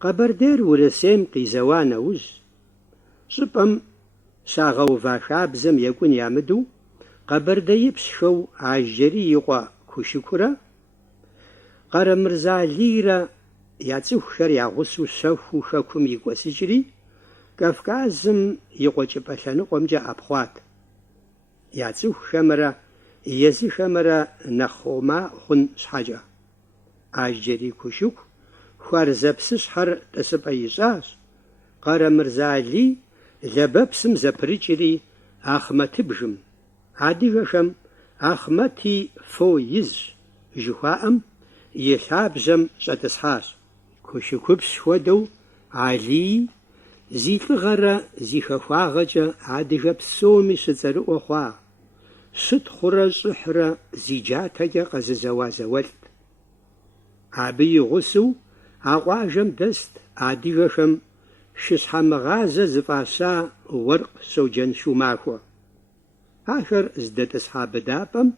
Къэбэрдейр Урысейм къизэуа нэужь, щӀыпӀэм щагъэува хабзэм екӀун ямыдэу, къэбэрдеипщхэу Ажэри и къуэ Кушыкурэ, Къарэмырзэ Алийрэ я цӀыхухэр ягъусэу щэхуу хэкум икӀуэсыкӀри, Кавказым и къуэкӀыпӀэ лъэныкъуэмкӀэ Ӏэпхъуат. Я цӀыхухэмрэ езыхэмрэ нэхъ хъума хъун щхьэкӀэ. Ажэри Кушыку хуарзэпсыщхьэр тӀысыпӀэ ищӀащ. Къарэмырзэ Алий лэбэпсым зэпрыкӀри Ахъмэтыбжым, адыгэхэм Ахъмэти фо изщ жыхуаӀэм, и лъабжьэм щӀэтӀысхьащ. Кушыкупс хуэдэу Алий зи лӀыгъэрэ зи хэхуагъэкӀэ адыгэ псоми щыцӀэрыӀуэ хъуа, щытхъурэ щӀыхьрэ зи джатэкӀэ къэзызэуа зауэлӀт. Абы и гъусэу а къуажэм дэст адыгэхэм шыщхьэмыгъазэ зыфӀаща Уэркъ Соджэншу махуэ. Ахэр здэтӀысхьа быдапӀэм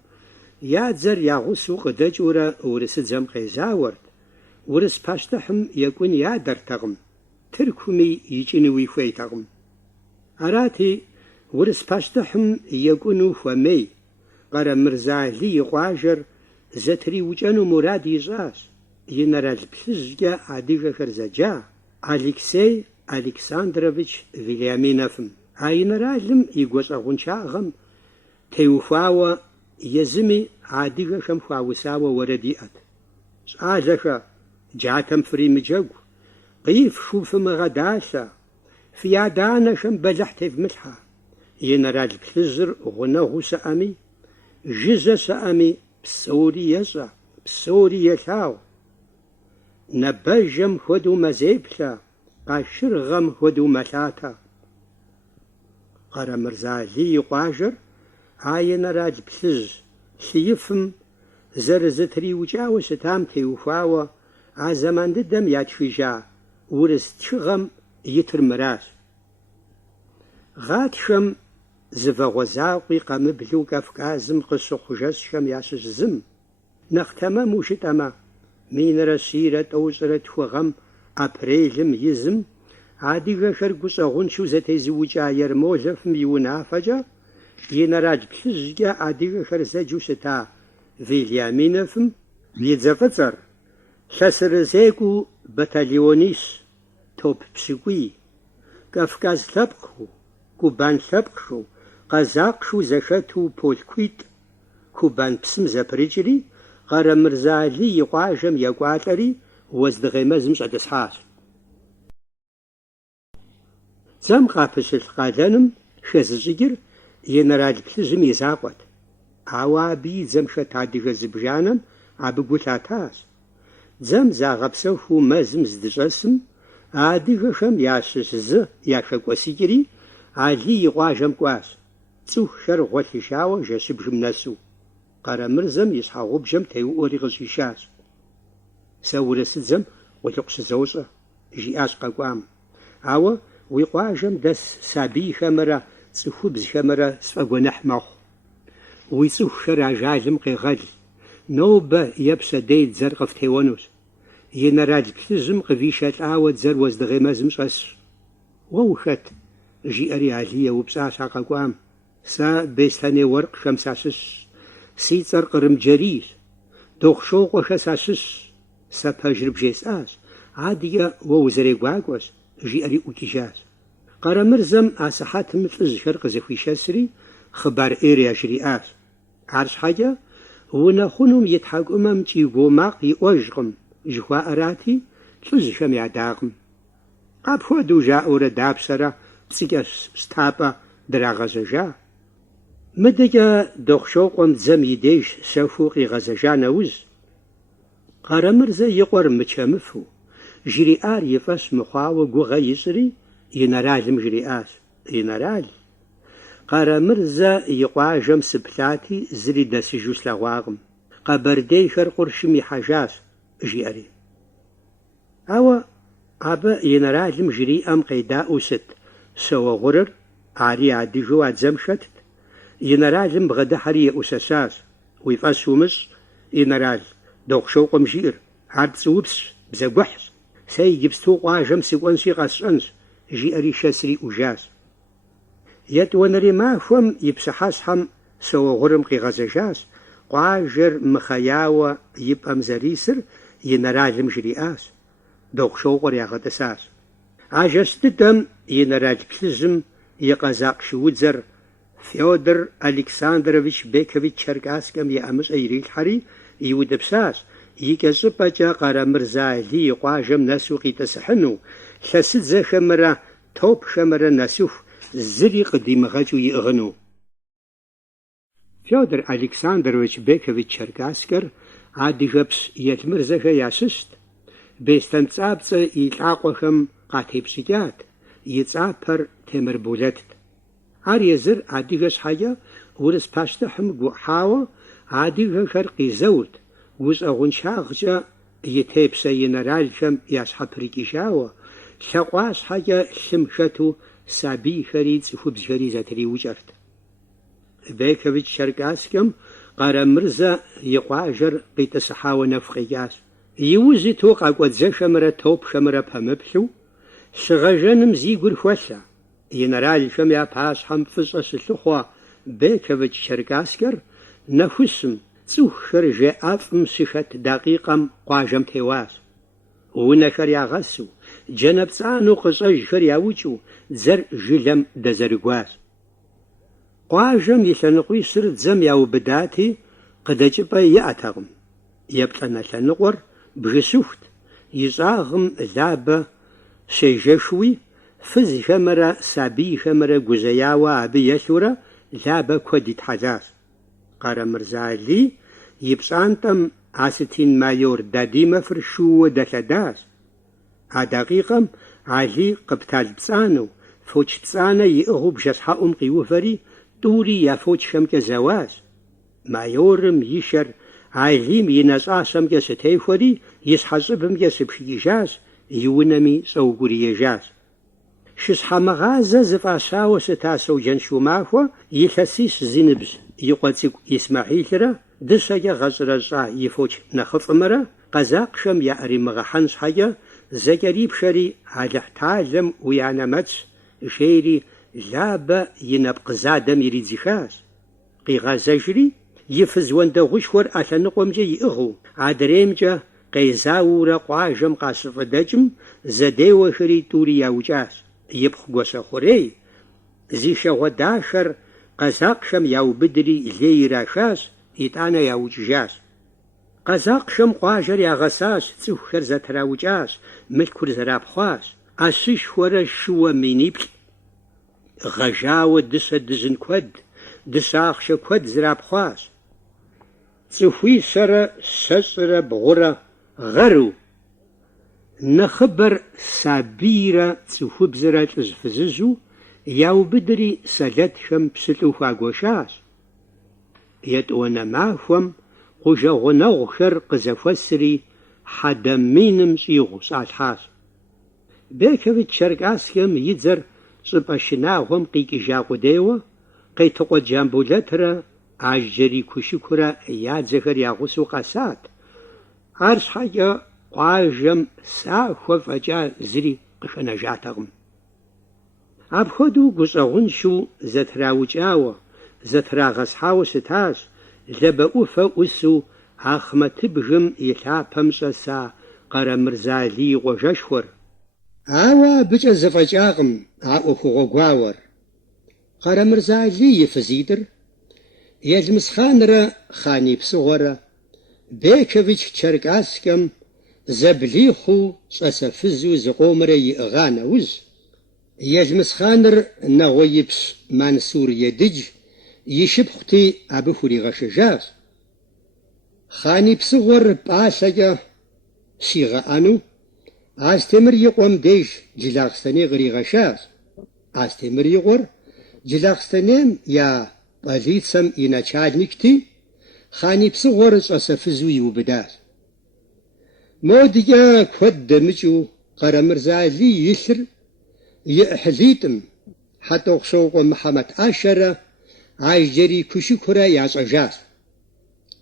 я дзэр ягъусэу къыдэкӀыурэ урысыдзэм къезауэрт, урыс пащтыхьым екӀун ядэртэкъым, Тыркуми икӀынуи хуейтэкъым. Арати, урыс пащтыхьым екӀуну хуэмей, Къарэмырзэ Алий и къуажэр зэтриукӀэну мурад ищӀащ. Генерал плъыжькӀэ адыгэхэр зэджа Алексей Александрович Вениаминовым. А генералым и гуащӀэгъуншагъэм теухуауэ езыми адыгэхэм хуаусауэ уэрэд иӀэт. «ЩӀалэхэ, джатэм фримыджэгу, къифшу фымыгъэдалъэ, фи адэ-анэхэм бэлыхь тевмылъхьэ. Генерал плъыжьыр гъунэгъуу щыӀэми, жыжьэ щыӀэми, псори ещӀэ, псори елъагъу. Нэбэжэм хуэдэу мэзеплъэ, къашыргъэм хуэдэу мэлъатэ». Къарэмырзэ Алий и къуажэр а генерал плъыжь Лъыифым зэрызэтриукӀауэ щытам теухуауэ а зэман дыдэм ятхыжа урыс тшыгъэм итыр мыращ. Гъатхэм зывэгъуэзакъуи къэмыблэу Кавказым къыщыхъужэсхэм ящыщ зым, нэхъ тэмэму жытӀэмэ, минрэ щийрэ тӀощӀрэ тхугъэм апрелым изым адыгэхэр гущӀэгъуншэу зэтезыукӀа Ермоловым и унафэкӀэ генерал плъыжькӀэ адыгэхэр зэджэу щыта Вениаминовым и дзэ фӀыцӀэр ЛъэсырызекӀуэ батальонищ, топ пщыкӀуй, Кавказ лъэпкъхэу, Кубан лъэпкъхэу, къэзакъхэу зэхэту полкуитӀ Кубан псым зэпрыкӀри, Къарэмырзэ Алий и къуажэм екӀуалӀэри уэздыгъей мэзым щӀэтӀысхьащ. Дзэм къапыщылъ къалэным хэзыщӀыкӀыр генерал плъыжьым и закъуэт. Ауэ абы и дзэм хэт адыгэ зыбжанэм абы гу лъатащ. Дзэм загъэпсэхуу мэзым здыщӀэсым, адыгэхэм ящыщ зы яхэкӀуэсыкӀри, Алий и къуажэм кӀуащ, цӀыхухэр гъуэлъыжауэ жэщыбжым нэсу. Къарэмырзэм и щхьэгъубжэм теуӀуэри къыщӀишащ. «Сэ урысыдзэм къулыкъу щызощӀэ», жиӀащ къэкӀуам. «Ауэ уи къуажэм дэс сабийхэмрэ цӀыхубзхэмрэ сфӀэгуэныхь мэхъу. Уи цӀыхухэр ажалым къегъэл, нобэ е пщэдей дзэр къыфтеуэнущ. Генерал плъыжьым къывишэлӀауэ дзэр уэздыгъей мэзым щӀэсщ». «Уэ ухэт?» жиӀэри Алий еупщӀащ а къэкӀуам. «Сэ Беслъэней Уэркъхэм сащыщщ. Си цӀэр Кърымджэрийщ. Дохъшокъуэхэ сащыщщ. Сэ пэжыр бжесӀащ. Адыгэ уэ узэрегуакӀуэщ», жиӀэри ӀукӀыжащ. Къарэмырзэм а сыхьэтым лӀыжьхэр къызэхуишэсри хъыбар Ӏейр яжриӀащ. АрщхьэкӀэ унэ хъунум и тхьэкӀумэм кӀий макъ иӀуэжкъым жыхуаӀэрати, лӀыжьхэм ядакъым. Къапхуэдэу жаӀэурэ дапщэрэ пцӀыкӀэ щтапӀэ драгъэжьэжа? МыдэкӀэ Дохъшокъуэм дзэм и деж щэхуу къигъэзэжа нэужь, Къарэмырзэ и къуэр мычэмыфу, жриӀар и фӀэщ мыхъуауэ гугъэ ищӀри, генералым жриӀащ: «Генерал, Къарэмырзэ и къуажэм сыплъати, зыри дэсыжу слъэгъуакъым. Къэбэрдейхэр къуршым ихьэжащ», жиӀэри. Ауэ абы генералым жриӀэм къедаӀуэу щыт щауэгъурыр, ари адыгэу а дзэм хэтт. Генералым бгъэдыхьэри еӀусэщащ: «Уи фӀэщ умыщӀ, генерал, Дохъшокъуэм жиӀэр, ар пцӀыупсщ, бзэгухьщ. сэ иджыпсту къуажэм сыкӏуэнщи къэсщӏэнщ, жиӏэри шэсри ӏужащ. Етӏуэнэри махуэм и псыхьэщхьэм сауэгъурым къигъэзэжащ, къуажэр мыхъеяуэ и пӏэм зэрисыр генералым жриӏащ. Дохъушэукъуэр ягъэтӏысащ. А жэщ дыдэм генерал плъыжьым и къэзакъ шыудзэр Фёдор Александрович Бекович Черкасскэм и ӏэмыщӏэ ирилъхьэри иудыпщащ, и кӏэщӏыпӏэкӏэ Къарэмырзэ Али и къуажэм нэсу къитӏысыхьыну, лъэсыдзэхэмрэ топхэмрэ нэсыху зыри къыдимыгъэкӏыу иӏыгъыну. Фёдор Александрович Бекович Черкасскэр адыгэпщ Елмырзэхэ ящыщт. Бестэн цӏапцӏэ и лӏакъуэхэм къатепщӏыкӏат, и цӏапэр Темырбулэтт. Ар езыр адыгэ щхьэкӏэ урыс пащтыхьым гуӏыхьауэ адыгэхэр къизэурт, ущӏэгъуншагъкӏэ и тепсэ генералхэм ящхьэпрыкӏыжауэ, лъэкъуа щхьэкӏэ лъым хэту сабийхэри цӏыхубзхэри зэтриукӏэрт. Бекович Черкасскэм Къарэмырзэ и къуажэр къитӏысыхьауэ нэху къекӏащ. Иужьиту къэкӏуэдзэхэмрэ топхэмрэ пэмыплъу, щыгъэжэным зи гур хуэлъэ. Генералхэм я пащхьэм фӏыщӏэ щылъыхъуэ Бекович Черкасскэр нэхущым цӏыхухэр жеӏэфӏым щыхэт дакъикъэм къуажэм теуащ. Унэхэр ягъэсу, джэнэпцӏану къыщӏэжхэр яукӏыу, дзэр жылэм дэзэрыгуащ. Къуажэм и лъэныкъуищыр дзэм яубыдати, къыдэкӏыпӏэ иӏэтэкъым. Еплӏанэ лъэныкъуэр бжысыхут, и щӏагъым лабэ щежэхуи, фызхэмрэ сабийхэмрэ гужьеяуэ абы елъурэ лабэ куэд итхьэлащ. Къарэмырзэ Али и пщӏантӏэм Асытин майор Дадимовыр шууэ дэлъэдащ. А дакъикъэм Али къыптал пцӏанэу, фоч пцӏанэ иӏыгъыу бжэщхьэӏум къиувэри, тӏури я фочхэмкӏэ зэуащ. Майорым и шэр Алим и нэщӏащэмкӏэ щытехуэри, и щхьэщӏыбымкӏэ щыпхыкӏыжащ, и унэми щӏэугурыежащ. Шыщхьэмыгъазэ зыфӏащауэ щыта Соджэншэу махуэ илъэсищ зи ныбжь, и къуэ цӏыкӏу Исмэхьилрэ, дыщэкӏэ гъэщӏрэщӏа и фоч нэхъыфӏымрэ къэзакъхэм яӏэримыгъэхьэн щхьэкӏэ зэкӏэрипшэри Алыхьталэм уи анэ мэтщ, жейри лабэ и нэпкъызадэм иридзыхащ. Къигъэзэжри, и фыз уэндэгъущхуэр ӏэ лъэныкъуэмкӏэ иӏыгъыу, адреймкӏэ къезауурэ къуажэм къащыфӏыдэкӏым, зэдеуэхэри тӏури яукӏащ. Ипхъу гуащэхъурей, зи шагъуэ дахэр къэзакъхэм яубыдри лей ирахащ, итӏанэ яукӏыжащ. Къэзакъхэм къуажэр ягъэсащ, цӏыхухэр зэтраукӏащ, мылъкур зэрапхъуащ. ӏэщищхуэрэ шыуэ миниплӏ, гъэжауэ дыщэ дыжьын куэд, дыщахъшэ куэд зрапхъуащ. Цӏыхуищэрэ щэщӏрэ бгъурэ гъэру, нэхъыбэр сабийрэ цӏыхубзрэ лӏыжь фызыжьу яубыдри сэлэтхэм пщылӏу хуагуэшащ. Етӏуанэ махуэм къужэгъунэгъухэр къызэхуэсри хьэдэ миным щӏигъу щӏалъхьащ. Бекович Черкасскэм и дзэр щӏыпӏэ шынагъуэм къикӏыжа къудейуэ, Къетыкъуэ Джамбулэтрэ Ажьэри Кушыкурэ я дзэхэр ягъусэу къэсат. Ар щхьэкӏэ къуажэм сахуэ фӏэкӏа зыри къыхэнэжатэкъым. Апхуэдэу гущӏэгъуншэу зэтраукӏауэ, зэтрагъэсхьауэ щытащ лэбэӏуфэ ӏусу Ахъмэтыбгым и лъапэм щӏэса Къарэмырзэ Али и къуажэшхуэр. Ауэ абыкӏэ зэфӏэкӏакъым а ӏуэхугъуэ гуауэр. Къарэмырзэ Али и фызитӏыр Елмысхъанрэ Хъани Псыгъуэрэ Бекович Черкасскэм зэблихъуу щӏэсэфызу зыкъомрэ иӏыгъа нэужь, Елмысхъаныр нэгъуеипщ Мансур Едыдж и шыпхъути абы хуригъэшэжащ. Хъани Псыгъуэр пӏалъэкӏэ щигъэӏэну Астемыр и къуэм деж Джылахъстэней къригъэшащ. Астемыр и къуэр Джылахъстэнейм я полицэм и начальникти, Хъани Псыгъуэр щӏэсэфызу иубыдащ. Модыкӏэ куэд дэмыкӏыу Къарэмырзэ Али илъыр и ӏыхьлитӏым Хьэтӏохъущокъуэ Мыхьэмэд Ӏэшэрэ Ажьэри Кушыкурэ ящӏэжащ.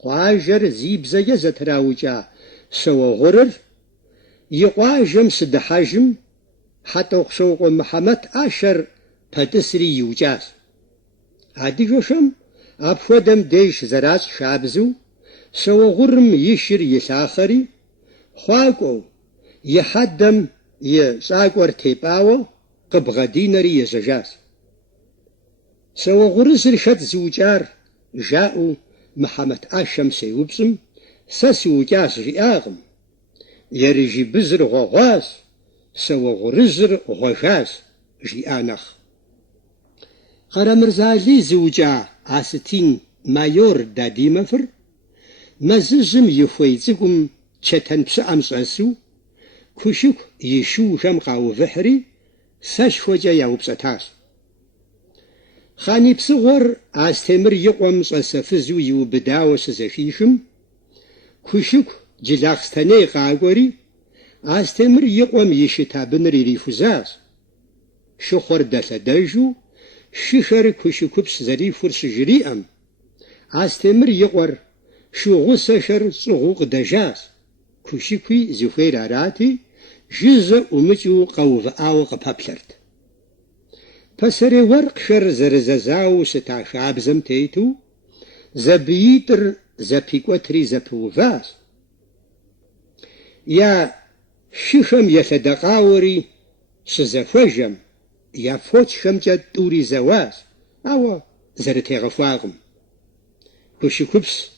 Къуажэр зи бзэкӏэ зэтраукӏа щауэгъурыр يقواجم سدحاجم حتى وخشوق محمد أشر بدسري يوجاز عادي جوشم أبفودم ديش زراز شابزو سو غرم يشر يساخري خواقو يحدم يساقور تيباو قبغدينري يزجاز سو غرزر شد زوجار جاءوا محمد آشم سيوبسم سسوجاز رئاغم يرجي بزر غواز سو غرزر غواز جيانخ قرمرزالي زوجا عاستين مايور دادي مفر مززم يفويزكم چتن بس أمساسو كشك يشو جمقاو فحري ساشفوجا يوبساتاس خاني بصغر عاستمر يقوم ساسفزو يوبداو سزفيشم كشك جلاخستاني قاقوري عاستمر يقوم يشتابنري ريفوزاز شخور دالداجو شخر كشكوبس زريفور سجريئم عاستمر يقور شو غسشر صغوق دجاز كشكوي زفير عراتي جزء ومجو قوف آو قبابلرد فسري ورق شر زرزازاو ستاشاب زمتيتو زبيتر زبيكوتري زبوفاز يا شخم يتدقاوري سزفوجم يا فوت شمجة دوري زواز أو زرتي غفاغم كشكوبس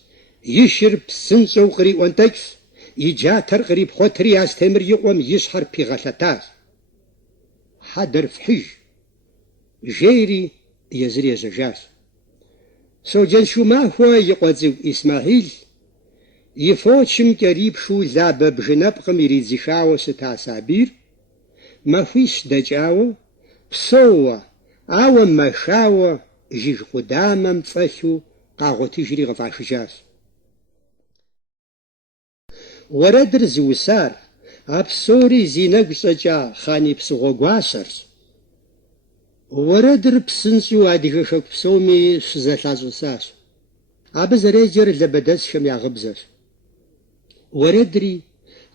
يشرب سنسو قري وانتكس يجاتر قريب خوتري استمر يقوم يسحر بغلطاز حدر فحج جيري يزري زجاز سو جنشو ما هو يقوزو إسماعيل يفوتشم قريب شو زابة بجنب قميري زشاو ستا سابير ما فيش دجاو بسوة أو مشاوة جيج قدامم فشو قاغو تجري غفاش جاز وردر زوسار أبسوري زينك سجا خاني بسغو قواسرز وردر بسنسو عديشك بسومي شزالازو ساس أبز ريجر لبدس شميا غبزر وردري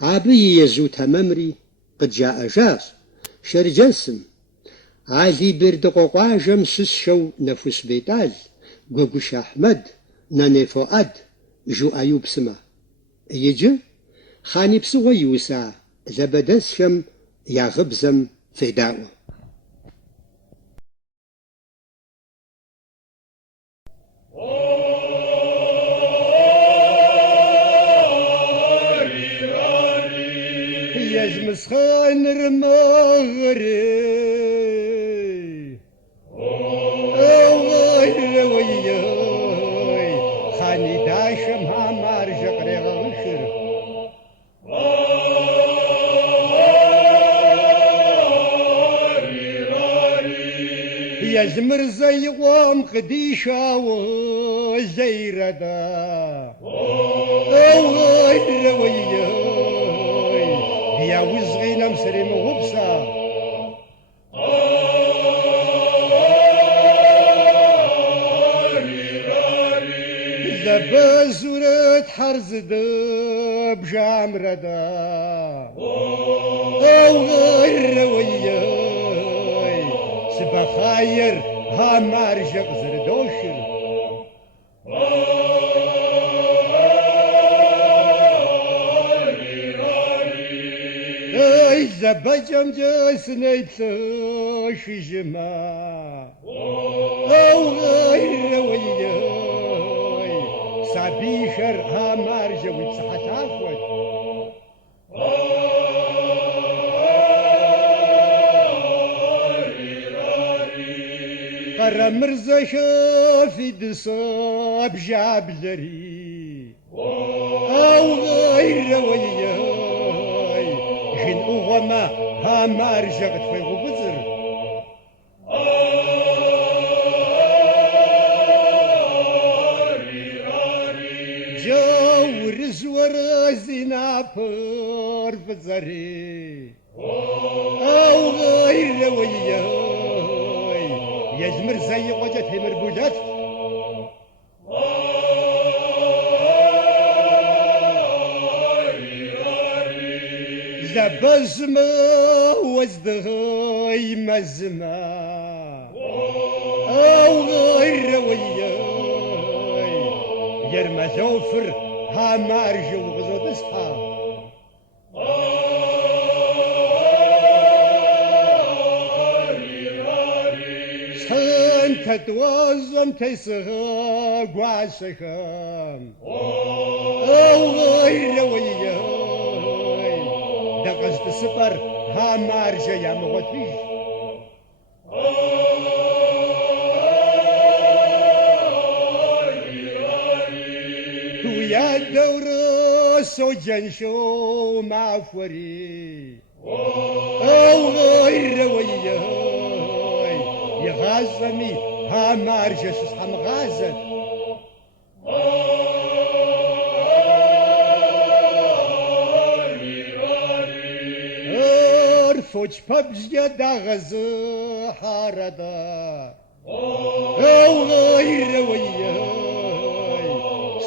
أبي يزو تمامري قد جاء جاز شرجسم علي برد قواجم سسشو نفس بيتال قوقش أحمد ناني فؤاد جو أيوب سما يجي خاني بسوغ يوسا لبدس شم يا غبزم فداو يجمس خان رمغري خاني داشم هامار جقري غنشر يزمر زي قوام قديشا وزيردا يا وزغينا مسري مغبسا بزورة حرز دب جامرة دا غير وياي سبخاير ها مارجق زردوشر اي زبجم جسني تلوشي جما غير وياي سابيشر ها مارجة ويتسحت عفوت قرى مرزا شافي دصاب جابلري أو غير وياي جن أغمى ها مارجة في غبزر ورزنا بور بزري أو غير وياي يزمر زي وجت همر بولت زبزمة وزدغي مزمة أو غير وياي يرمى زوفر ها مارجو غزو تسحى سنت توزم تيسغا قواسخم أو غير وياي دقست سبر ها مارجا يا مغتيش ويا الدور سوجن شو معفوري أو غير وياي يغازني ها مارجا سسحم غازن فوج پبجيا دغز حاردا أو غير وياي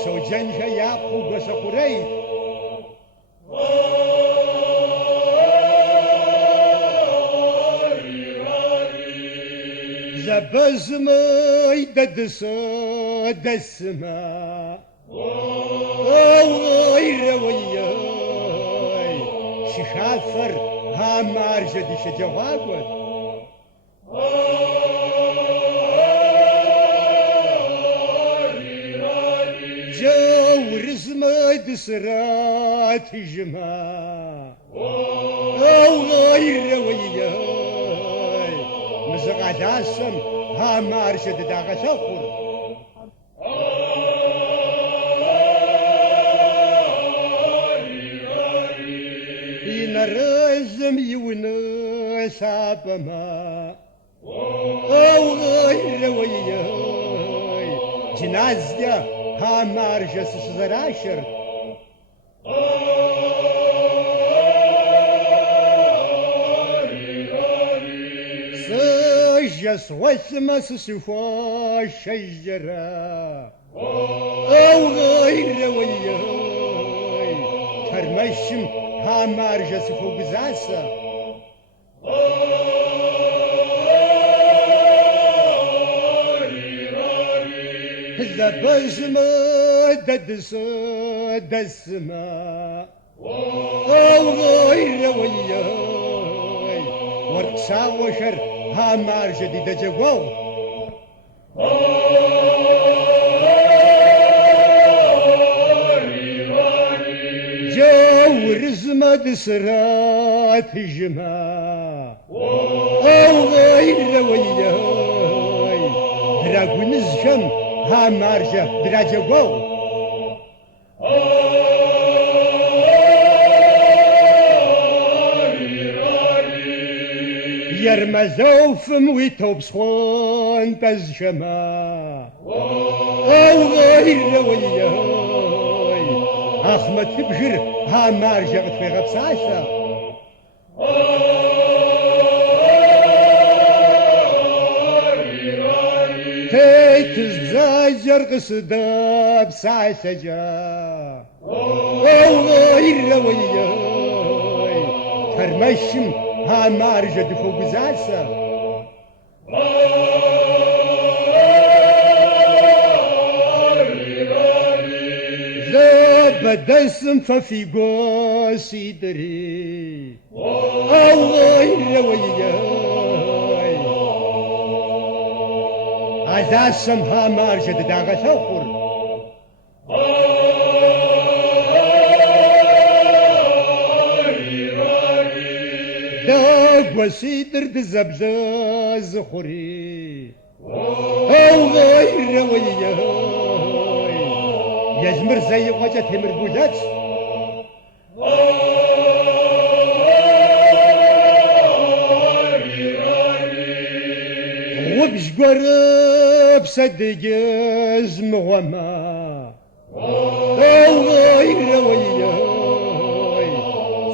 سوجن ياقو بسخوري زبزمي ددس دسما أو غير وياي شخافر ها مارجة دي شجواقوت جو رزمة دسرات جما أو غير وياي مزقع داسم ها مارجة داغة تخور رزم يونس عبما أو غير وياي جنازيا ها مارجة سزراشر سجس واسمس سفا شجرة أو غير وياي ترمشم ها مارجة سفوق زاسة زبزمة ددس دسمة أو غير وياي ورقصا وشر ها مارجة دي دجواو رزمة دسرات جما أو غير وياي دراغو نزشم ها مارجة دراجة واو يرمى زوفم ويتوب صخون تزشما أو غير وياي أحمد تبجر ها مارجة في غبساسة تيتز بزاجر قصدا بساسة جا أو غير وياي ترمشم ها مارجة فوق زاسة بدسم ففي قوسي دري أو غير وياي عزاسم ها مارجة داغة ثوخر داغ وسيدر دزبزاز خوري أو غير وياي يزمر زي وجه تمر بوجات وبش قرب صدق مغما أو غير وياي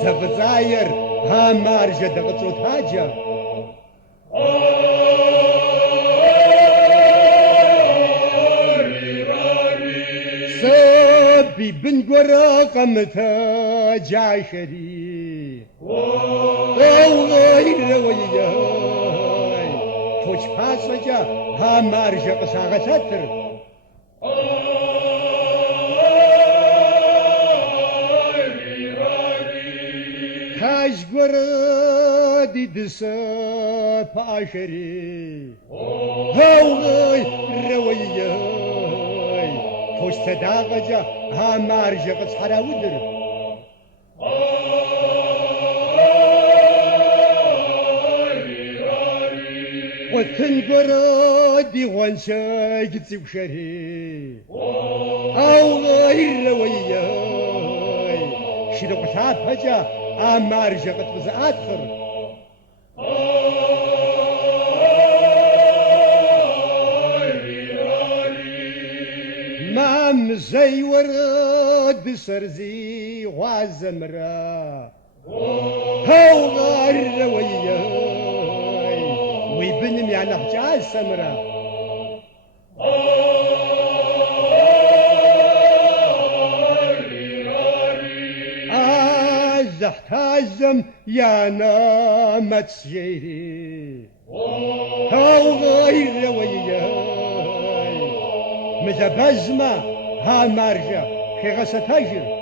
زبزاير ها مارجة دغطوت حاجة بن قراقمتها جاشري توش پاسجا همارجا قصاغتر تاجگوردی دس پاشری هوی رویای توش صداقجا همارجا قصاراودر وتنقرادي وانشاق تبشري أو غير وياي شدق حاجة أمار جقت بس أدخر مام زي ورد سرزي وعزمرا أو غير وياي ويبنم يعني حجاز سمرة زحتازم يا نامت سجيري هاو غير وياي مزبزمة ها مرجع خيغة ستاجر